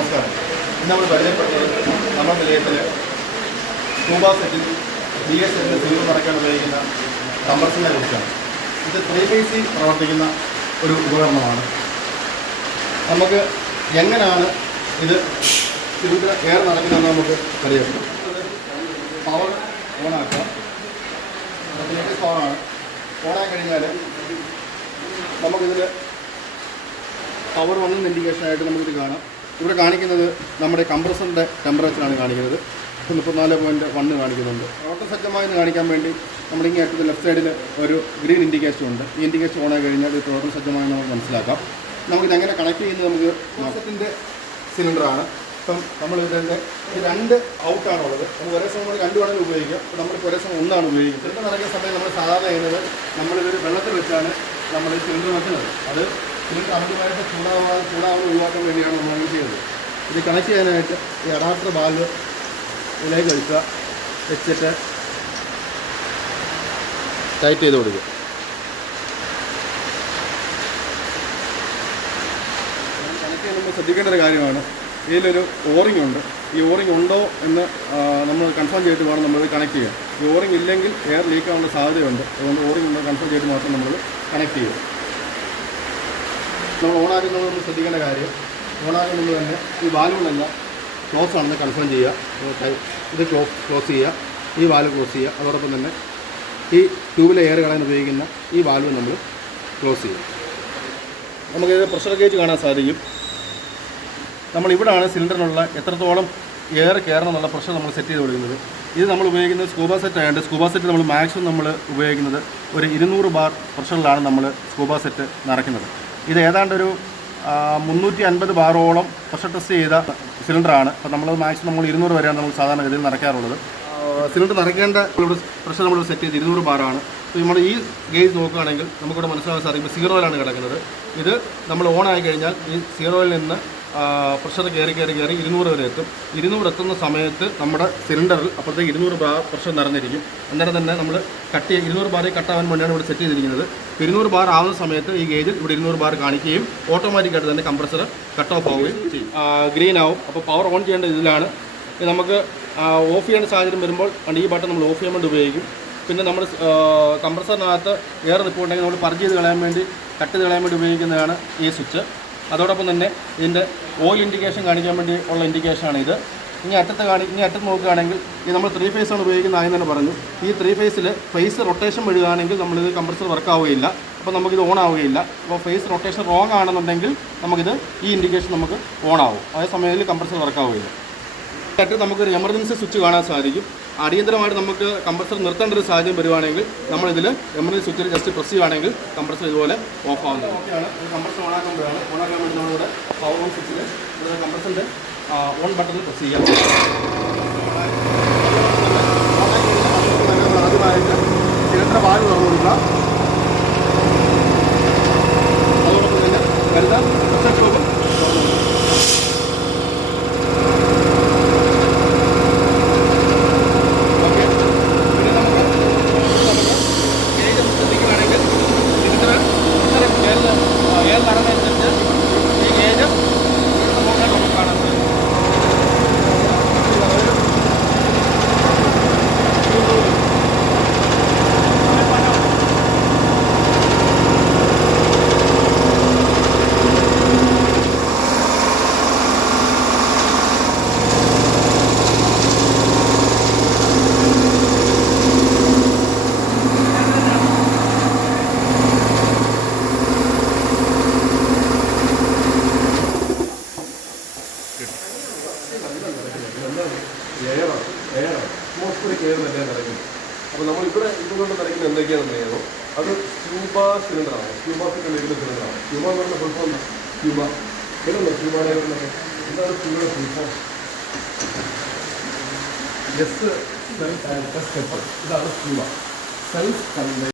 നമസ്കാരം. ഇന്ന് നമ്മൾ പരിചയപ്പെട്ടത് നമ്മുടെ നിലയത്തിൽ സ്കൂബ സെറ്റിൽ BS സെറ്റിൽ സിലിണ്ടർ നിറയ്ക്കാൻ ഉപയോഗിക്കുന്ന കംപ്രസറിനെ കുറിച്ചാണ്. ഇത് 3 ഫേസിൽ പ്രവർത്തിക്കുന്ന ഒരു ഉപകരണമാണ്. നമുക്ക് എങ്ങനെയാണ് ഇത് സിലിണ്ടർ എയർ നിറയ്ക്കുന്നതെന്ന് നമുക്ക് പരിചയപ്പെടാം. പവർ ഓണാക്കാം. പവറാണ് ഓണാക്കി കഴിഞ്ഞാൽ നമുക്കിതിൽ പവർ 1 ഇൻഡിക്കേഷനായിട്ട് നമുക്കിത് കാണാം. ഇവിടെ കാണിക്കുന്നത് നമ്മുടെ കംപ്രസറിൻ്റെ ടെമ്പറേച്ചറാണ് കാണിക്കുന്നത്. 34.1 കാണിക്കുന്നുണ്ട്. പ്രവർത്തന സജ്ജമായെന്ന് കാണിക്കാൻ വേണ്ടി നമ്മുടെ ഇങ്ങനെ അടുത്ത ലെഫ്റ്റ് സൈഡിൽ ഒരു ഗ്രീൻ ഇൻഡിക്കേഷൻ ഉണ്ട്. ഈ ഇൻഡിക്കേഷൻ ഓണായി കഴിഞ്ഞാൽ ഇത് പ്രവർത്തന സജ്ജമായെന്ന് നമുക്ക് മനസ്സിലാക്കാം. നമുക്കിത് എങ്ങനെ കണക്ട് ചെയ്യുന്നത് നമുക്ക് മാസത്തിൻ്റെ സിലിണ്ടറാണ്. ഇപ്പം നമ്മൾ ഇതിൻ്റെ ഈ 2 ഔട്ടാണുള്ളത്. നമുക്ക് ഒരേ സമയം 2 വേണമെങ്കിൽ ഉപയോഗിക്കാം. അപ്പോൾ നമ്മളിപ്പോൾ ഒരേ സമയം 1 ഉപയോഗിക്കുന്നത്. സിലിണ്ടർ നിറയ്ക്കുന്ന സമയം നമ്മൾ സാധാരണ ചെയ്യുന്നത് നമ്മളിതൊരു വെള്ളത്തിൽ വെച്ചാണ് നമ്മൾ സിലിണ്ടർ വെക്കുന്നത്. അത് സിലിണ്ടർ അമിതമായിട്ട് ചൂടാവുന്ന ഒഴിവാക്കാൻ വേണ്ടിയാണ് നമ്മൾ ചെയ്യുന്നത്. ഇത് കണക്ട് ചെയ്യാനായിട്ട് ഈ അഡാപ്റ്റർ വാൽവ് ഇതിലേക്ക് വെച്ചിട്ട് ടൈറ്റ് ചെയ്ത് കൊടുക്കുക. കണക്ട് ചെയ്യുമ്പോൾ ശ്രദ്ധിക്കേണ്ട ഒരു കാര്യമാണ്, ഇതിലൊരു ഓറിംഗ് ഉണ്ട്. ഈ ഓറിംഗ് ഉണ്ടോ എന്ന് നമ്മൾ കൺഫേം ചെയ്തിട്ട് വേണം നമ്മളിത് കണക്ട് ചെയ്യാൻ. ഈ ഓറിംഗ് ഇല്ലെങ്കിൽ എയർ ലീക്ക് ആവാനുള്ള സാധ്യതയുണ്ട്. അതുകൊണ്ട് ഓറിംഗ് ഉണ്ടോ കൺഫേം ചെയ്തിട്ട് മാത്രം നമ്മൾ കണക്ട് ചെയ്യുക. നമ്മൾ ഓണാക്കുന്നത് നമ്മൾ ശ്രദ്ധിക്കേണ്ട കാര്യം, ഓണാക്കുന്നത് തന്നെ ഈ വാൽവുകളെല്ലാം ക്ലോസ് ആണെന്ന് കൺഫേം ചെയ്യുക. ഇത് ക്ലോസ് ചെയ്യുക, ഈ വാൽവ് ക്ലോസ് ചെയ്യുക. അതോടൊപ്പം തന്നെ ഈ ട്യൂബിലെ എയർ കളയാൻ ഉപയോഗിക്കുന്ന ഈ വാൽവ് നമ്മൾ ക്ലോസ് ചെയ്യുക. നമുക്കിത് പ്രഷർ ഗേജ് കാണാൻ സാധിക്കും. നമ്മളിവിടാണ് സിലിണ്ടറിനുള്ള എത്രത്തോളം എയർ കയറണം എന്നുള്ള പ്രഷർ നമ്മൾ സെറ്റ് ചെയ്ത് കൊടുക്കുന്നത്. ഇത് നമ്മൾ ഉപയോഗിക്കുന്നത് സ്കൂബ സെറ്റ് ആയതുകൊണ്ട് സ്കൂബ സെറ്റ് നമ്മൾ മാക്സിമം നമ്മൾ ഉപയോഗിക്കുന്നത് ഒരു 200 ബാർ പ്രഷറിലാണ് നമ്മൾ സ്കൂബ സെറ്റ് നിറയ്ക്കുന്നത്. ഇത് ഏതാണ്ട് ഒരു 350 ബാറോളം പ്രഷർ ടെസ്റ്റ് ചെയ്ത സിലിണ്ടറാണ്. അപ്പോൾ നമ്മൾ മാക്സിമം നമ്മൾ 200 വരെയാണ് നമ്മൾ സാധാരണ ഗതിയിൽ നിറയ്ക്കാറുള്ളത്. സിലിണ്ടർ നിറയ്ക്കേണ്ട പ്രഷർ നമ്മൾ സെറ്റ് ചെയ്ത് 200 ബാറാണ്. അപ്പോൾ നമ്മൾ ഈ ഗേജ് നോക്കുകയാണെങ്കിൽ നമുക്കിവിടെ മനസ്സിലാക്കാൻ സാധിക്കും 0-യിലാണ് കിടക്കുന്നത്. ഇത് നമ്മൾ ഓൺ ആയി കഴിഞ്ഞാൽ ഈ 0-യിൽ നിന്ന് പ്രഷർ കയറി 200 വരെ എത്തും. 200 എത്തുന്ന സമയത്ത് നമ്മുടെ സിലിണ്ടറിൽ അപ്പോഴത്തേക്ക് 200 ബാർ പ്രഷർ നിറഞ്ഞിരിക്കും. അന്നേരം തന്നെ നമ്മൾ 200 ബാറിൽ കട്ടാവാൻ വേണ്ടിയാണ് ഇവിടെ സെറ്റ് ചെയ്തിരിക്കുന്നത്. 200 ബാർ ആവുന്ന സമയത്ത് ഈ ഗേജിൽ ഇവിടെ 200 ബാർ കാണിക്കുകയും ഓട്ടോമാറ്റിക്കായിട്ട് തന്നെ കംപ്രസർ കട്ട് ഓഫ് ആവുകയും ചെയ്യും. ഗ്രീൻ ആവും. അപ്പോൾ പവർ ഓൺ ചെയ്യേണ്ട ഇതിലാണ്. നമുക്ക് ഓഫ് ചെയ്യേണ്ട സാഹചര്യം വരുമ്പോൾ ഈ ബട്ടൺ നമ്മൾ ഓഫ് ചെയ്യാൻ വേണ്ടി ഉപയോഗിക്കും. പിന്നെ നമ്മൾ കംപ്രസറിനകത്ത് എയർ നിൽപ്പുണ്ടെങ്കിൽ നമ്മൾ പർജ് ചെയ്ത് കളയാൻ വേണ്ടി കട്ട് ചെയ്ത് കളയാൻ വേണ്ടി ഉപയോഗിക്കുന്നതാണ് ഈ സ്വിച്ച്. അതോടൊപ്പം തന്നെ ഇതിൻ്റെ ഓയിൽ ഇൻഡിക്കേഷൻ കാണിക്കാൻ വേണ്ടി ഉള്ള ഇൻഡിക്കേഷനാണ് ഇത്. ഇനി അറ്റത്ത് നോക്കുകയാണെങ്കിൽ ഇത് നമ്മൾ 3 ഫേസാണ് ഉപയോഗിക്കുന്നത്. ആദ്യം തന്നെ പറഞ്ഞു, ഈ 3 ഫേസിൽ ഫേസ് റൊട്ടേഷൻ വരികയാണെങ്കിൽ നമ്മളിത് കംപ്രസർ വർക്ക് ആവുകയില്ല. അപ്പോൾ നമുക്കിത് ഓൺ ആവുകയില്ല. അപ്പോൾ ഫേസ് റൊട്ടേഷൻ റോങ് ആണെന്നുണ്ടെങ്കിൽ നമുക്കിത് ഈ ഇൻഡിക്കേഷൻ നമുക്ക് ഓൺ ആവും. അതേ സമയത്തിൽ കംപ്രസർ വർക്ക് ആവുകയില്ല. ആയിട്ട് നമുക്കൊരു എമർജൻസി സ്വിച്ച് കാണാൻ സാധിക്കും. അടിയന്തരമായിട്ട് നമുക്ക് കംപ്രസർ നിർത്തേണ്ട ഒരു സാഹചര്യം വരുവാണെങ്കിൽ നമ്മളിതിൽ എമർജൻസി സ്വിച്ചിൽ ജസ്റ്റ് പ്രസ് ചെയ്യുകയാണെങ്കിൽ കംപ്രസർ ഇതുപോലെ ഓഫ് ആവുന്നത്. ഓക്കെയാണ്. കംപ്രസർ ഓണാക്കാൻ വേണ്ടി നമ്മളിവിടെ പവർ ഓൺ സ്വിച്ചിൽ കംപ്രസറിൻ്റെ ഓൺ ബട്ടണിൽ പ്രസ് ചെയ്യാം. ആദ്യമായിട്ട് സിലിണ്ടർ വാൽവ് തുറന്നു കൊടുക്കുക. അതോടൊപ്പം തന്നെ കരുതാൻ പ്രഷർ ട്യൂബ് തുറന്നു കൊടുക്കുക. അറ്റ്മോസ്ഫിയറിക് എയർ തന്നെ നിറയ്ക്കുന്നത്. അപ്പോൾ നമ്മളിവിടെ ഇതുകൊണ്ട് നിറയ്ക്കുന്നത് എന്തൊക്കെയാണെന്ന് അറിയാമോ? അത് സ്കൂബ സിലിണ്ടറാണ്. സ്കൂബ സെറ്റ് വരുന്ന സിലിണ്ടറാണ്. സ്കൂബ എന്ന് പറഞ്ഞ ഫുൾ ഫോം സ്കൂബ ഏതല്ലോ സ്കൂബയുടെ എന്താണ് സ്കൂബയുടെ ഫുൾ ഫോം? ഇതാണ് സ്കൂബ. Self contained